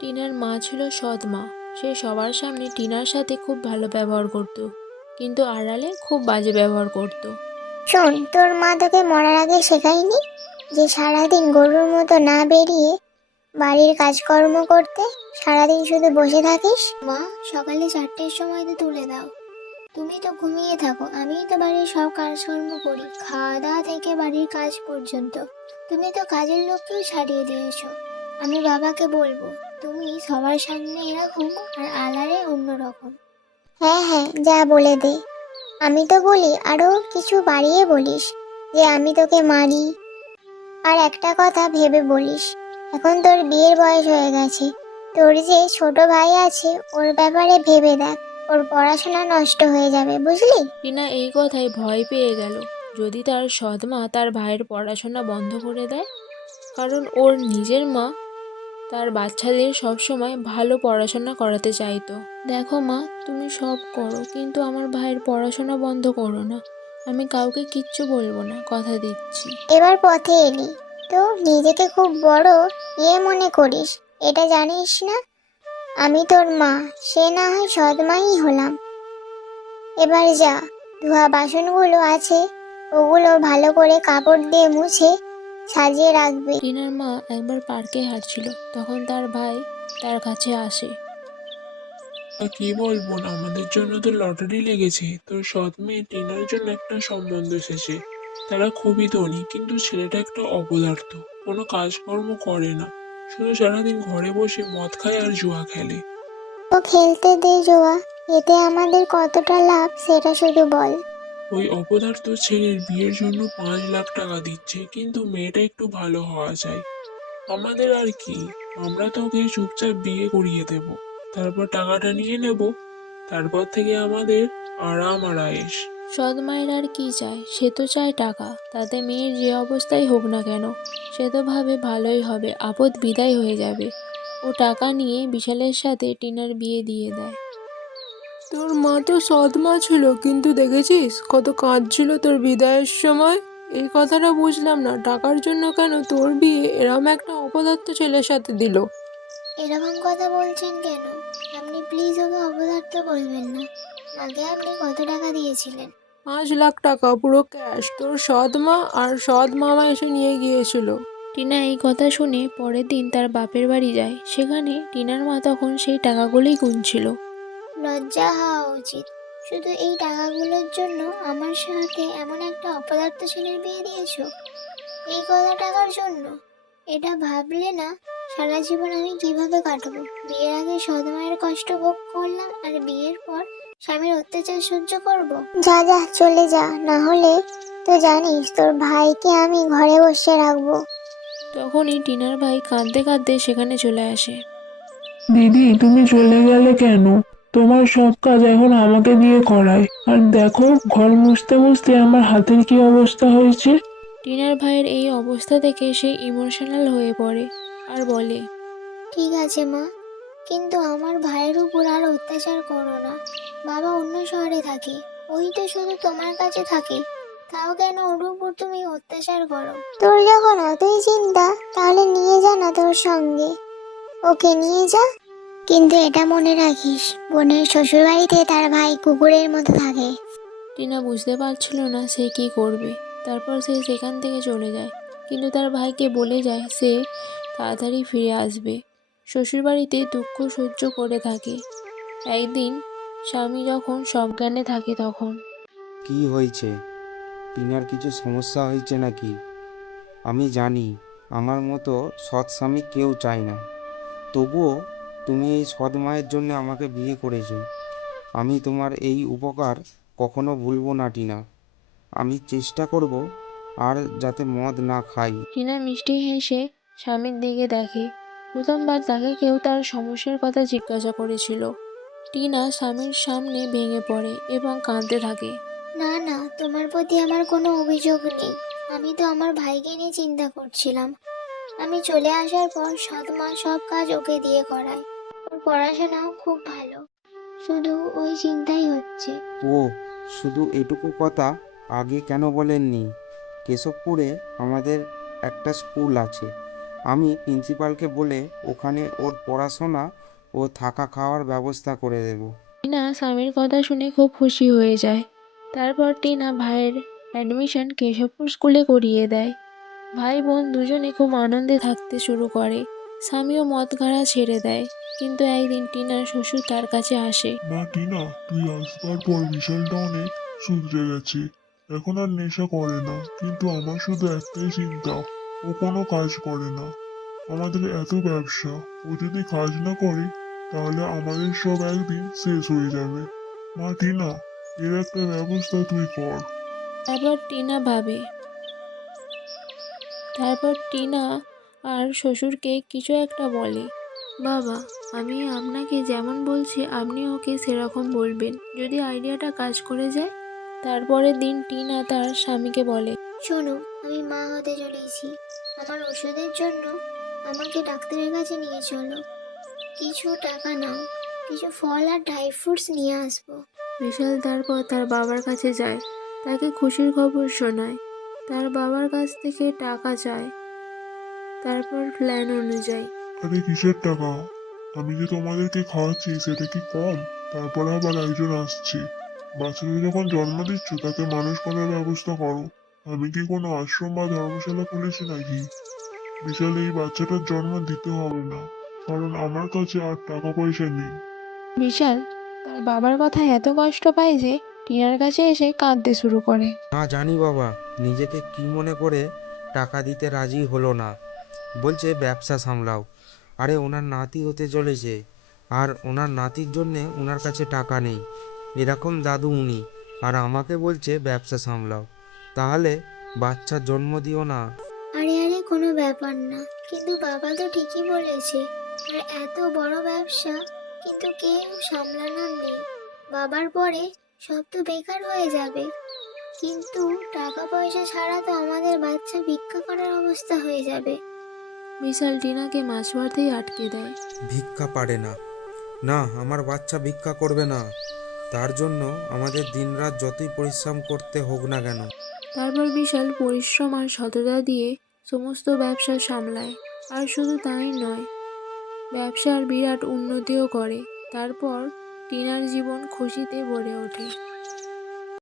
টিনার মা ছিল সৎ মা সে সবার সামনে টিনার সাথে খুব ভালো ব্যবহার করত কিন্তু আড়ালে খুব বাজে ব্যবহার করত। শোন তোর মা তোকে মরার আগে শেখায়নি যে সারাদিন গরুর মতো না বেরিয়ে বাড়ির কাজকর্ম করতে সারাদিন শুধু বসে থাকিস? মা সকালে চারটের সময় তো তুলে দাও। তুমি তো ঘুমিয়ে থাকো আমিই তো বাড়ির সব কাজকর্ম করি খাওয়া দাওয়া থেকে বাড়ির কাজ পর্যন্ত। তুমি তো কাজের লোককেও ছাড়িয়ে দিয়েছ। আমি বাবাকে বলব তুমি সবার সামনে এরকম আর আলারে অন্যরকম। হ্যাঁ হ্যাঁ যা বলে দে। আমি তো বলি আরও কিছু বাড়িয়ে বলিস যে আমি তোকে মারি। আর একটা কথা ভেবে বলিস এখন তোর বিয়ের বয়স হয়ে গেছে। তোর যে ছোট ভাই আছে ওর ব্যাপারে ভেবে দেখ ওর পড়াশোনা নষ্ট হয়ে যাবে বুঝলি? টিনা এই কথায় ভয় পেয়ে গেল। যদি তার সৎ মা তার ভাইয়ের পড়াশোনা বন্ধ করে দেয় কারণ ওর নিজের মা তার বাচ্চাদের সবসময় ভালো পড়াশোনা করাতে চাইতো। দেখো মা, তুমি সব করো, কিন্তু আমার ভাইয়ের পড়াশোনা বন্ধ করো না। আমি কাউকে কিচ্ছু বলব না, কথা দিচ্ছি। এবার পথে এলি। তো, নিজেকে খুব বড় ইয়ে মনে করিস, এটা জানিস না? আমি তোর মা, সে না হয় সদমাই হলাম। এবার যা, ধোয়া বাসনগুলো আছে, ওগুলো ভালো করে কাপড় দিয়ে মুছে সাজিয়ে রাখবে। টিনার মা একবার পার্কে হাঁটছিল তখন তার ভাই তার কাছে আসে। তা কি বলব না আমাদের জন্য তো লটারি লেগেছে। তোর সৎ মেয়ে টিনার জন্য একটা সম্বন্ধ এসেছে। তারা খুবই ধনী কিন্তু ছেলেটা একটা অপদার্থ। কোনো কাজকর্ম করে না। শুধু সারাদিন ঘরে বসে মদ খায় আর জুয়া খেলে। ও খেলতে দে জোয়া। এতে আমাদের কতটা লাভ সেটা শুধু বল। ওই অপদার্থ ছেলের বিয়ের জন্য পাঁচ লাখ টাকা দিচ্ছে, কিন্তু মেয়েটা একটু ভালো হওয়া চাই। আমাদের আর কি? আমরা তো ওকে চুপচাপ বিয়ে করিয়ে দেব। তারপর টাকাটা নিয়ে নেব। তারপর থেকে আমাদের আরাম আর আয়েস সৎ মায়ের আর কি চায় সে তো চায় টাকা। তাতে মেয়ের যে অবস্থাই হোক না কেন, সে তো ভাবে ভালোই হবে, আপদ বিদায় হয়ে যাবে। ও টাকা নিয়ে বিশালের সাথে টিনার বিয়ে দিয়ে দেয়। তোর মা তো সৎ মা ছিল কিন্তু দেখেছিস কত কাঁদছিল তোর বিদায়ের সময়? এই কথাটা বুঝলাম না টাকার জন্য কেন তোর বিয়ে? এরম একটা অপদার্থ ছেলের সাথে দিল। এরকম কথা বলছেন কেন? আপনি প্লিজ ওকে অপদার্থ বলবেন না। আগে আপনি কত টাকা দিয়েছিলেন? পাঁচ লাখ টাকা পুরো ক্যাশ তোর সৎ মা আর সৎ মামা এসে নিয়ে গিয়েছিল। টিনা এই কথা শুনে পরের দিন তার বাপের বাড়ি যায়। সেখানে টিনার মা তখন সেই টাকাগুলোই গুনছিল। লজ্জা হওয়া উচিত। শুধু এই টাকাগুলোর জন্য আমার সাথে এমন একটা অপদার্থ ছেলের বিয়ে দিয়েছ? এই কত টাকার জন্য? এটা ভাবলে না সারা জীবন আমি কীভাবে কাটাবো? বিয়ের আগে সদমায়ের কষ্ট ভোগ করলাম আর বিয়ের পর স্বামীর অত্যাচার সহ্য করব? যা যা চলে যা না হলে তো জানিস তোর ভাইকে আমি ঘরে বসে রাখব। তখনই টিনার ভাই কাঁদতে কাঁদতে সেখানে চলে আসে। দিদি তুমি চলে গেলে কেন? তোমার সব কাজ এখন আমাকে দিয়ে করায়। আর দেখো ঘর মুছতে মুছতে আমার হাতের কি অবস্থা হয়েছে? টিনার ভাইয়ের এই অবস্থা দেখে সে ইমোশনাল হয়ে পড়ে আর বলে ঠিক আছে মা কিন্তু আমার ভাইয়ের উপর আর অত্যাচার করো না। বাবা অন্য শহরে থাকে ওই তো শুধু তোমার কাছে থাকে। তাও কেন ওর উপর তুমি অত্যাচার করো? তোর যখন অতই চিন্তা তাহলে নিয়ে যা না তোর সঙ্গে। ওকে নিয়ে যা। কিন্তু এটা মনে রাখিস বোনের শ্বশুর বাড়িতে তার ভাই কুকুরের মতো থাকে। টিনা বুঝতে পারছিল না সে কি করবে। তারপর সে সেখান থেকে চলে যায়। কিন্তু তার ভাইকে বলে যায় সে তাড়াতাড়ি ফিরে আসবে। শ্বশুরবাড়িতে দুঃখ সহ্য করে থাকে। একদিন স্বামী যখন সজ্ঞানে থাকে তখন। কি হয়েছে? টিনার কিছু সমস্যা হয়েছে নাকি? আমি জানি আমার মতো সৎ স্বামী কেউ চায় না। তবুও তুমি এই সৎ মায়ের জন্য আমাকে বিয়ে করেছ। আমি তোমার এই উপকার কখনো ভুলবো না টিনা। আমি চেষ্টা করব আর যাতে মদ না খাই। টিনা মিষ্টি হেসে স্বামীর দিকে দেখে। প্রথমবার তাকে কেউ তার সমস্যার কথা জিজ্ঞাসা করেছিল। টিনা স্বামীর সামনে ভেঙে পড়ে এবং কাঁদতে থাকে। না না তোমার প্রতি আমার কোনো অভিযোগ নেই। আমি তো আমার ভাইকে নিয়ে চিন্তা করছিলাম। আমি চলে আসার পর সৎ মা সব কাজ ওকে দিয়ে করায়। ওর পড়াশোনাও খুব ভালো। শুধু ওই চিন্তাই হচ্ছে। ও শুধু এটুকু কথা আগে কেন বলেননি? কেশবপুরে আমাদের একটা স্কুল আছে। আমি প্রিন্সিপালকে বলে ওখানে ওর পড়াশোনা ও থাকা খাওয়ার ব্যবস্থা করে দেবো। টিনা স্বামীর কথা শুনে খুব খুশি হয়ে যায়। তারপর টিনা ভাইয়ের অ্যাডমিশন কেশবপুর স্কুলে করিয়ে দেয়। ভাই বোন দুজনে খুব আনন্দে থাকতে শুরু করে। স্বামীও মদ গাড়া ছেড়ে দেয় কিন্তু একদিন টিনার শ্বশুর তার কাছে আসে। মা টিনা তুই আসবার পর বিশালটা অনেক শুধরে গেছে। এখন আর নেশা করে না কিন্তু আমার শুধু একটাই চিন্তা ও কোনো কাজ করে না। আমাদের এত ব্যবসা ও যদি কাজ না করে তাহলে আমাদের সব একদিন শেষ হয়ে যাবে। মা টিনা এর একটা ব্যবস্থা তুই কর। তারপর টিনা ভাবে তারপর টিনা আর শ্বশুরকে কিছু একটা বলে বাবা আমি আপনাকে যেমন বলছি আপনি ওকে সেরকম বলবেন। যদি আইডিয়াটা কাজ করে যায়? তারপরের দিন টিনা তার স্বামীকে বলে শোনো আমি মা হতে চলেছি। আমার ওষুধের জন্য আমাকে ডাক্তারের কাছে নিয়ে চলো। কিছু টাকা নাও কিছু ফল আর ড্রাই ফ্রুটস নিয়ে আসব। বিশাল তারপর তার বাবার কাছে যায় তাকে খুশির খবর শোনায়। তার বাবার কাছ থেকে টাকা চায়। তারপর প্ল্যান অনুযায়ী। আরে কিসের টাকা? আমি যে তোমাদেরকে খাওয়াচ্ছি সেটা কি কম? তারপর আবার একজন আসছে। বাচ্চাকে যখন জন্ম দিচ্ছ তাকে মানুষ করার ব্যবস্থা করো। আমি কি কোনো আশ্রম বা ধর্মশালা খুলেছি নাকি? বিশাল এই বাচ্চাটার জন্ম দিতে হবে না কারণ আমার কাছে আর টাকা পয়সা নেই। বিশাল তার বাবার কথা এত কষ্ট পায় যে টিনার কাছে এসে কাঁদতে শুরু করে। না জানি বাবা নিজেকে কি মনে করে টাকা দিতে রাজি হলো না। বলছে ব্যবসা সামলাও। আরে ওনার নাতি হতে চলেছে। আর ওনার নাতির জন্যে ওনার কাছে টাকা নেই। এরকম দাদু উনি। আর আমাকে বলছে ব্যবসা সামলাও। তাহলে বাচ্চার জন্ম দিও না। আরে আরে কোনো ব্যাপার না। কিন্তু বাবা তো ঠিকই বলেছে আর এত বড় ব্যবসা কিন্তু কেউ সামলানোর নেই। বাবার পরে সব তো বেকার হয়ে যাবে। কিন্তু টাকা পয়সা ছাড়া তো আমাদের বাচ্চা ভিক্ষা করার অবস্থা হয়ে যাবে। বিশাল টিনাকে মাছ মারতেই আটকে দেয়। ভিক্ষা পারে না। না আমার বাচ্চা ভিক্ষা করবে না। তার জন্য আমাদের দিনরাত যতই পরিশ্রম করতে হোক না কেন। তারপর বিশাল পরিশ্রম আর সততা দিয়ে সমস্ত ব্যবসা সামলায়। আর শুধু তাই নয় ব্যবসার বিরাট উন্নতিও করে। তারপর টিনার জীবন খুশিতে ভরে ওঠে।